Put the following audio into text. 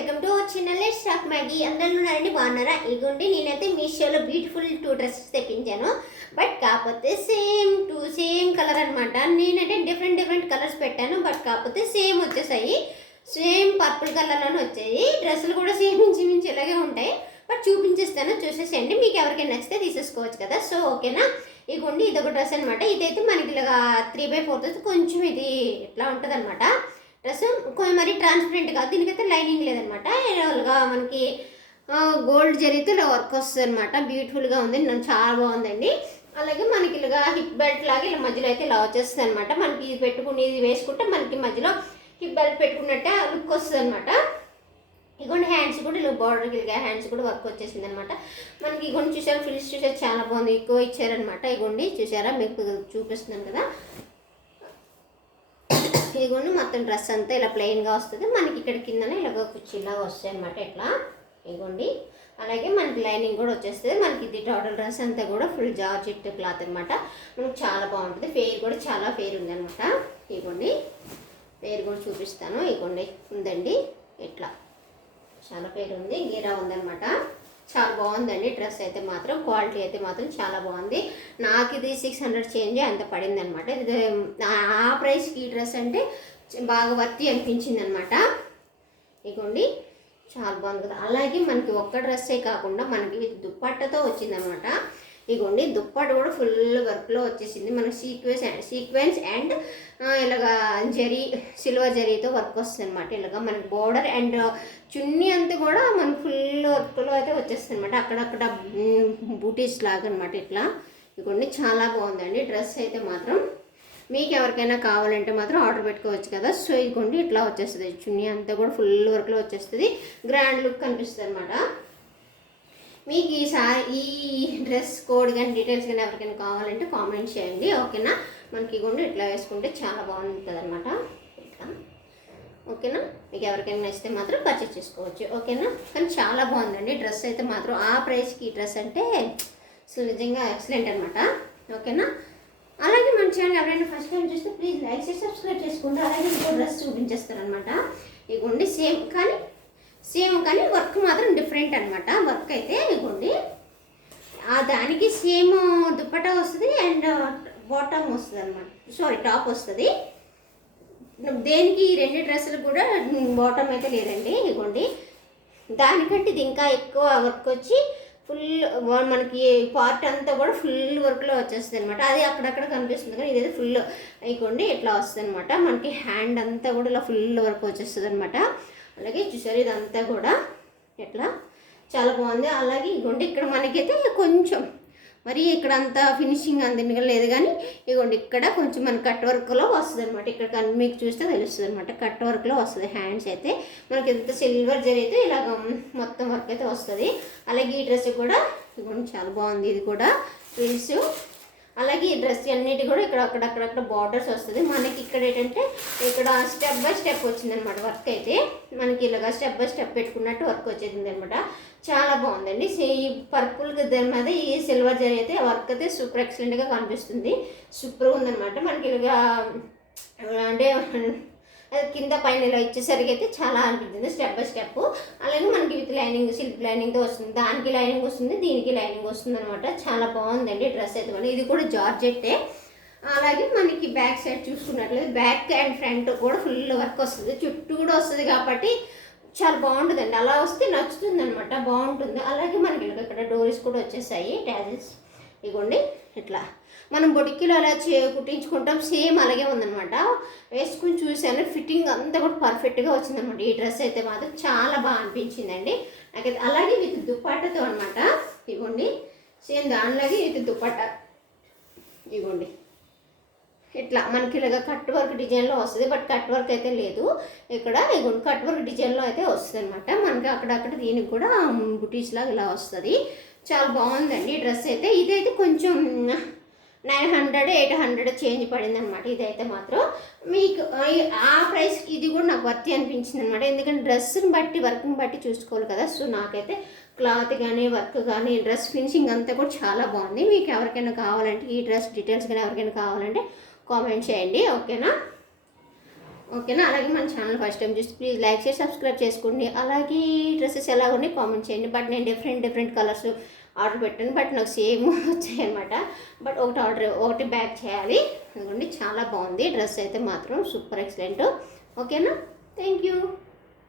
Welcome to our channel let's talk Maggi. అందరూ ఉన్నారండి, బాగున్నారా? ఇదిగోండి నేనైతే మీషోలో బ్యూటిఫుల్ 2 డ్రెస్సెస్ తెప్పించాను. బట్ కాకపోతే సేమ్ కలర్ అనమాట. నేనైతే డిఫరెంట్ కలర్స్ పెట్టాను, బట్ కాకపోతే సేమ్ వచ్చేసాయి. సేమ్ పర్పుల్ కలర్లోనే వచ్చాయి. డ్రెస్సులు కూడా సేమ్ ఇంచుమించు ఇలాగే ఉంటాయి. బట్ చూపించేస్తాను, చూసేసేయండి. మీకు ఎవరికైనా నచ్చితే తీసేసుకోవచ్చు కదా. సో ఓకేనా. ఇదిగోండి ఇదొక డ్రెస్ అనమాట. ఇదైతే మనకి ఇలాగా 3/4 కొంచెం ఇది ఇట్లా ఉంటుంది అనమాట. డ్రెస్ కొంచెం మరీ ట్రాన్స్పరెంట్ కాదు, దీనికైతే లైనింగ్ లేదనమాట. ఇలాగా మనకి గోల్డ్ జరిగితే ఇలా వర్క్ వస్తుంది అనమాట. బ్యూటిఫుల్గా ఉంది, నాకు చాలా బాగుందండి. అలాగే మనకి ఇలాగా హిప్ బెల్ట్ లాగా ఇలా మధ్యలో అయితే ఇలా వచ్చేస్తుంది అనమాట. మనకి ఇది పెట్టుకుని ఇది వేసుకుంటే మనకి మధ్యలో హిప్ బెల్ట్ పెట్టుకున్నట్టే లుక్ వస్తుంది అనమాట. ఇగోండి హ్యాండ్స్ కూడా ఇలా బార్డర్కి ఇలాగా హ్యాండ్స్ కూడా వర్క్ వచ్చేసింది అనమాట. మనకి ఇగోండి చూసారు, ఫిల్స్ చూసారు, చాలా బాగుంది. ఎక్కువ ఇచ్చారనమాట. ఇగోండి చూసారా, మీకు చూపిస్తున్నాను కదా. ఇదిగోండి మొత్తం డ్రెస్ అంతా ఇలా ప్లెయిన్గా వస్తుంది. మనకి ఇక్కడ కిందనే ఇలాగ కుర్చీలాగా వస్తాయి అనమాట ఇట్లా. ఇదిగోండి అలాగే మనకి లైనింగ్ కూడా వచ్చేస్తుంది. మనకి ఇది టోటల్ డ్రెస్ అంతా కూడా ఫుల్ జార్జెట్ క్లాత్ అనమాట. మనకు చాలా బాగుంటుంది. ఫెయిర్ కూడా చాలా ఫెయిర్ ఉంది అనమాట. ఇదిగోండి ఫెయిర్ కూడా చూపిస్తాను. ఇదిగోండి ఉందండి, ఇట్లా చాలా ఫెయిర్ ఉంది, గీరా ఉందనమాట. చాలా బాగుందండి డ్రెస్ అయితే మాత్రం. క్వాలిటీ అయితే మాత్రం చాలా బాగుంది. నాకు ఇది 600 చేంజ్ అంత పడింది అనమాట. ఇది ఆ ప్రైస్కి ఈ డ్రెస్ అంటే బాగా వర్తి అనిపించింది అనమాట. ఇగోండి చాలా బాగుంది కదా. అలాగే మనకి ఒక్క డ్రెస్సే కాకుండా మనకి దుప్పట్టతో వచ్చిందనమాట. ఇగోండి దుప్పట్ట కూడా ఫుల్ వర్క్లో వచ్చేసింది. మనకి సీక్వెన్స్ అండ్ ఇలాగా సిల్వర్ జరీతో వర్క్ వస్తుంది అనమాట. ఇలాగా మనకి బోర్డర్ అండ్ చున్నీ అంతా కూడా మనకి ఫుల్ వర్క్లో అయితే వచ్చేస్తుంది అనమాట. అక్కడక్కడ బూటీస్ లాగా అనమాట ఇట్లా. ఇగోండి చాలా బాగుందండి డ్రెస్ అయితే మాత్రం. మీకు ఎవరికైనా కావాలంటే మాత్రం ఆర్డర్ పెట్టుకోవచ్చు కదా. సో ఇదిగోండి ఇట్లా వచ్చేస్తుంది. చున్నీ అంతా కూడా ఫుల్ వర్క్లో వచ్చేస్తుంది. గ్రాండ్ లుక్ కనిపిస్తుంది అనమాట. మీకు ఈ డ్రెస్ కోడ్ కానీ డీటెయిల్స్ కానీ ఎవరికైనా కావాలంటే కామెంట్ చేయండి, ఓకేనా. మనకి ఇగోండి ఇట్లా వేసుకుంటే చాలా బాగుంటుంది అనమాట ఇట్లా, ఓకేనా. మీకు ఎవరికైనా నచ్చితే మాత్రం పర్చేస్ చేసుకోవచ్చు, ఓకేనా. కానీ చాలా బాగుందండి డ్రెస్ అయితే మాత్రం. ఆ ప్రైస్కి ఈ డ్రెస్ అంటే అసలు నిజంగా ఎక్సలెంట్ అనమాట, ఓకేనా. అలాగే మన ఛానల్ ఎవరైనా ఫస్ట్ టైం చూస్తే ప్లీజ్ లైక్ చేసి సబ్స్క్రైబ్ చేసుకోండి. అలాగే ఇంకో డ్రెస్ చూపించేస్తారనమాట. ఇగోండి సేమ్ కానీ వర్క్ మాత్రం డిఫరెంట్ అనమాట. వర్క్ అయితే ఇగోండి దానికి సేమ్ దుప్పటా వస్తుంది అండ్ బాటమ్ వస్తుంది అనమాట. సారీ టాప్ వస్తుంది. దేనికి ఈ 2 డ్రెస్సులు కూడా బాటమ్ అయితే లేదండి. ఇగోండి దానికంటే ఇది ఇంకా ఎక్కువ వర్క్ వచ్చి ఫుల్ మనకి పార్ట్ అంతా కూడా ఫుల్ వర్క్లో వచ్చేస్తుంది అనమాట. అది అక్కడక్కడ కనిపిస్తుంది కానీ ఇదైతే ఫుల్ ఇగోండి ఇట్లా వస్తుంది అనమాట. మనకి హ్యాండ్ అంతా కూడా ఇలా ఫుల్ వర్క్ వచ్చేస్తుంది అనమాట. అలాగే చూసారు ఇదంతా కూడా ఎట్లా చాలా బాగుంది. అలాగే ఇగోండి ఇక్కడ మనకైతే కొంచెం మరి ఇక్కడ అంతా ఫినిషింగ్ అందిగా లేదు కానీ ఇగోండి ఇక్కడ కొంచెం మన కట్ వర్క్లో వస్తుంది అనమాట. ఇక్కడ మీకు చూస్తే తెలుస్తుంది అనమాట, కట్ వర్క్లో వస్తుంది. హ్యాండ్స్ అయితే మనకి ఎంత సిల్వర్ జరీ అయితే ఇలాగ మొత్తం వర్క్ అయితే వస్తుంది. అలాగే ఈ డ్రెస్ కూడా ఇగోండి చాలా బాగుంది. ఇది కూడా ఫ్రిల్స్. అలాగే ఈ డ్రెస్ అన్నిటి కూడా ఇక్కడ అక్కడక్కడ బార్డర్స్ వస్తుంది. మనకి ఇక్కడ ఏంటంటే ఇక్కడ స్టెప్ బై స్టెప్ వచ్చిందనమాట వర్క్ అయితే. మనకి ఇలాగా స్టెప్ బై స్టెప్ పెట్టుకున్నట్టు వర్క్ వచ్చేసింది అనమాట. చాలా బాగుందండి. ఈ పర్పుల్ దాని మీద ఈ సిల్వర్ జరీ అయితే వర్క్ అయితే సూపర్ ఎక్సలెంట్గా కనిపిస్తుంది. సూపర్గా ఉందనమాట. మనకి ఇలాగా అంటే కింద పైన ఇలా ఇచ్చేసరికి అయితే చాలా అనిపించింది స్టెప్ బై స్టెప్. అలాగే మనకి విత్ లైనింగ్ సిల్క్ లైనింగ్తో వస్తుంది. దానికి లైనింగ్ వస్తుంది, దీనికి లైనింగ్ వస్తుంది అనమాట. చాలా బాగుందండి డ్రెస్ అయితే మనకి. ఇది కూడా జార్జెట్టే. అలాగే మనకి బ్యాక్ సైడ్ చూసుకున్నట్లయితే బ్యాక్ అండ్ ఫ్రంట్ కూడా ఫుల్ వర్క్ వస్తుంది. చుట్టూ కూడా వస్తుంది కాబట్టి చాలా బాగుంటుందండి. అలా వస్తే నచ్చుతుంది అనమాట, బాగుంటుంది. అలాగే మనకి ఇక్కడ డోరీస్ కూడా వచ్చేసాయి, ట్యాజెస్. ఇగోండి ఇట్లా మనం బొటిక్కిలో అలా కుట్టించుకుంటాం, సేమ్ అలాగే ఉందనమాట. వేసుకుని చూసాను, ఫిట్టింగ్ అంతా కూడా పర్ఫెక్ట్గా వచ్చిందనమాట. ఈ డ్రెస్ అయితే మాత్రం చాలా బాగా అనిపించిందండి నాకైతే. అలాగే విత్ దుప్పట్టతో అనమాట. ఇగోండి సేమ్ దానిలాగే విత్ దుప్పట్ట. ఇగోండి ఇట్లా మనకి ఇలాగ కట్ వర్క్ డిజైన్లో వస్తుంది. బట్ కట్ వర్క్ అయితే లేదు ఇక్కడ. ఇగోండి కట్ వర్క్ డిజైన్లో అయితే వస్తుంది అనమాట. మనకి అక్కడక్కడ దీనికి కూడా బుటీస్ లాగా ఇలా వస్తుంది. చాలా బాగుందండి డ్రెస్ అయితే. ఇదైతే కొంచెం 900-800 చేంజ్ పడింది అనమాట. ఇదైతే మాత్రం మీకు ఆ ప్రైస్కి ఇది కూడా నాకు వర్తి అనిపించింది అనమాట. ఎందుకంటే డ్రెస్ని బట్టి వర్క్ని బట్టి చూసుకోవాలి కదా. సో నాకైతే క్లాత్ కానీ వర్క్ కానీ డ్రెస్ ఫినిషింగ్ అంతా కూడా చాలా బాగుంది. మీకు ఎవరికైనా కావాలంటే ఈ డ్రెస్ డీటెయిల్స్ కానీ ఎవరికైనా కావాలంటే కామెంట్ చేయండి, ఓకేనా. ఓకేనా. అలాగే మన ఛానల్ ఫస్ట్ టైం చూసి ప్లీజ్ లైక్ చేసి సబ్స్క్రైబ్ చేసుకోండి. అలాగే డ్రెస్సెస్ ఎలా ఉన్నాయి కామెంట్ చేయండి. బట్ నేను డిఫరెంట్ కలర్స్ ఆర్డర్ పెట్టాను, బట్ నాకు సేమ్ వచ్చాయి అనమాట. బట్ ఒకటి బ్యాక్ చేయాలి. అనుకోండి చాలా బాగుంది డ్రెస్ అయితే మాత్రం సూపర్ ఎక్సలెంట్. ఓకేనా. Thank you.